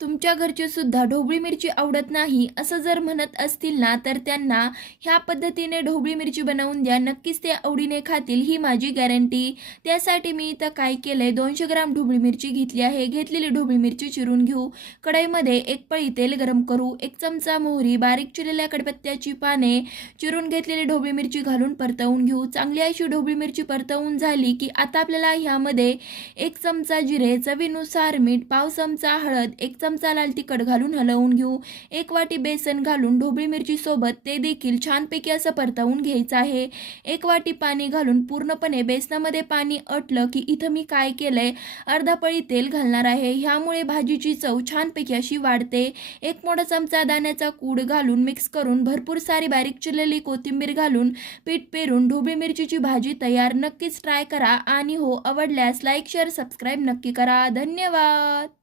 तुमच्या घरचे सुद्धा ढोबळी मिरची आवडत नाही असं जर म्हणत असतील ना तर त्यांना ह्या पद्धतीने ढोबळी मिरची बनवून द्या. नक्कीच ते आवडीने खातील ही माझी गॅरंटी त्यासाठी मी इथं काय केलं आहे दोनशे ग्राम ढोबळी मिरची घेतली आहे. घेतलेली ढोबळी मिरची चिरून घेऊ. कढईमध्ये एक पळी तेल गरम करू. एक चमचा मोहरी बारीक चिरलेल्या कडपत्त्याची पाने चिरून घेतलेली ढोबळी मिरची घालून परतवून घेऊ. चांगली अशी ढोबळी मिरची परतवून झाली की आता आपल्याला ह्यामध्ये एक चमचा जिरे चवीनुसार मीठ पाव चमचा हळद एक चमचा लाल तिखट घालून हलवून घेऊ. एक वाटी बेसन घालून ढोबळी मिरची सोबत ते देखील छानपैकी असं परतवून घ्यायचं आहे. एक वाटी पाणी घालून पूर्णपणे बेसनामध्ये पाणी अटलं की इथं मी काय केलंय? अर्धा पळी तेल घालणार आहे. ह्यामुळे भाजीची चव छानपैकी अशी वाढते. एक मोठा चमचा दाण्याचा कूड घालून मिक्स करून भरपूर सारी बारीक चिरलेली कोथिंबीर घालून पीठ पेरून ढोबळी मिरचीची भाजी तयार नक्कीच ट्राय करा. आणि हो आवडल्यास लाईक शेअर सबस्क्राईब नक्की करा. धन्यवाद!